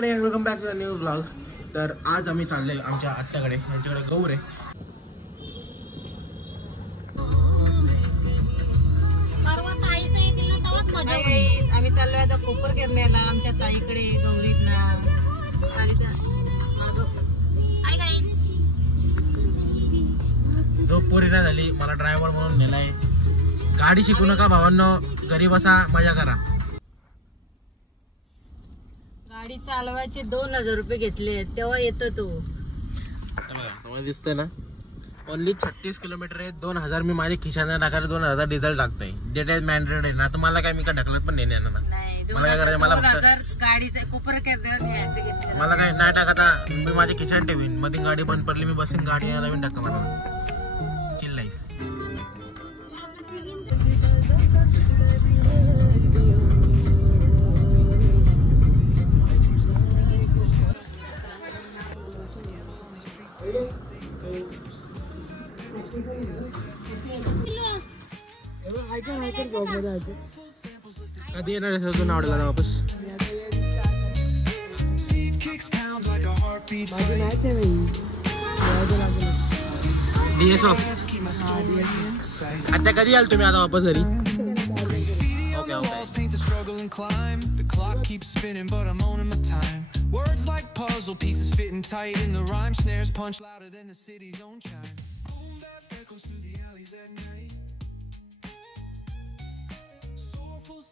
Morning, welcome back to new blog. तर आज आम्ही चाललोय आमच्या आत्याकडे, यांच्याकडे गौर आहे. आम्ही चाललोय आता कोपर करण्याला आमच्या ताईकडे गौरींना. झोप पुरी नाही झाली, मला ड्रायव्हर म्हणून नेलाय. गाडी शिकू नका भावांनो, घरी बसा, मजा करा. गाडी चालवायचे 2000 रुपये घेतले, तेव्हा येतो तो. तुम्हाला दिसतंय ना, ओनली 36 किलोमीटर आहे. 2000 मी माझ्या खिशाने टाकायला 2000 डिझेल टाकतोय. डेट इज मॅन्डेटरी आहे ना, तर मला काय, मी काय ढकलत पण नाही येणार ना. मला काय करायचं, मला गाडीचा कोपर घेतलं, मला काय नाही टाकता. मी माझ्या खिशाने ठेवीन. मध्ये गाडी बंद पडली, मी बसेन गाडी नवीन टाका. मला चिल लाईफ. कधी येणार आहे तू नावडला वापस? DSO आता कधी याल तुम्ही आता वापस घरी? Okay okay. The clock keeps spinning but I'm owning my time. Words like puzzle pieces fitting tight in the rhyme. Snares punch louder than the city's own chime. Boom that echoes through the alleys at night. Soulful.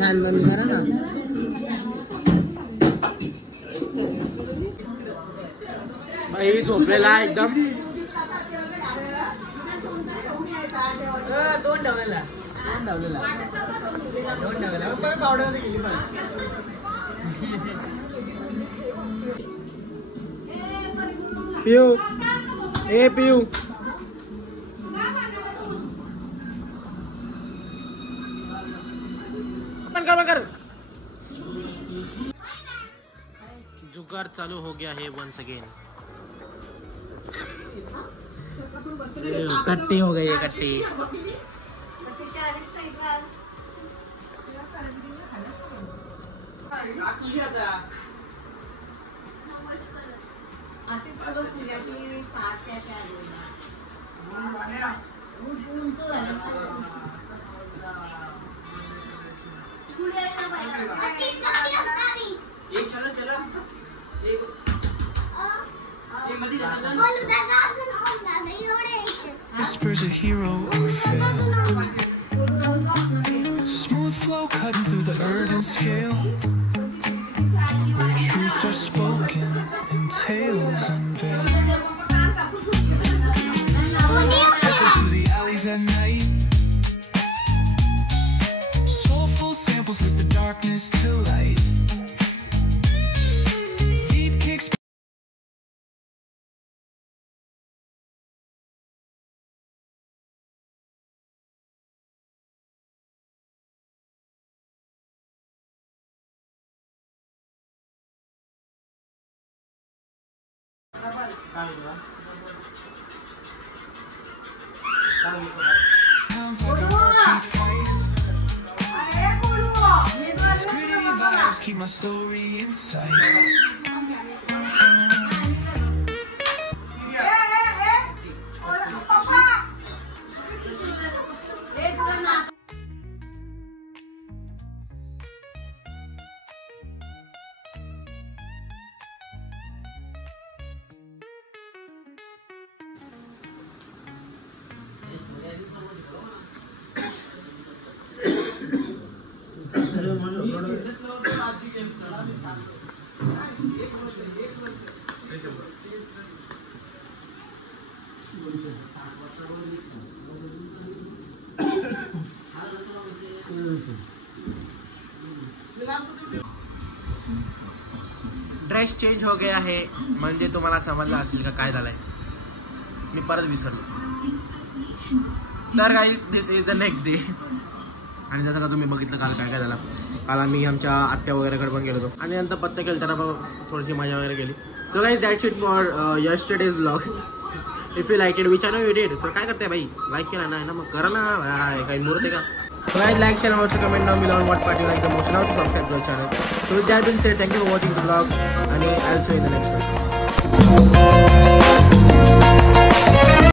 Fan बंद करा ना. भाई झोपलेला एकदम. दोन डावलेला powder गेली पण. पियू, ए पियू, कर. जुगाड़ चालू हो गया है वंस अगेन. कट्टी हो गई है, कट्टी. Whispers a hero or fail. Smooth flow cutting through the urban scale, where truths are spoken and tales unveiled. Echoes through the alleys at night. Soulful samples lift the darkness to light. Deep kicks. Sounds like a heartbeat fight. These gritty vibes keep my story in sight. Dress change हो गया है म्हणजे तुम्हाला समजलं असेल का काय झालंय. मी परत विसरलो. तर guys this is the next day. आणि जसं का तुम्ही बघितलं काल काय काय झालं. काल आम्ही आमच्या आत्या वगैरेकडे पण गेलो होतो आणि नंतर पत्ता केलं तर थोडीशी मजा वगैरे केली. So guys that's it for yesterday's vlog. If you like it which I know you did. तर काय करते भाई, लाईक केला नाही ना, मग करा ना, काही मुहूर्त आहे का. So guys, like, share, and also comment down below on what part you like the most, and also subscribe to our channel. So with that being said, thank you for watching the vlog, and I'll see you in the next one.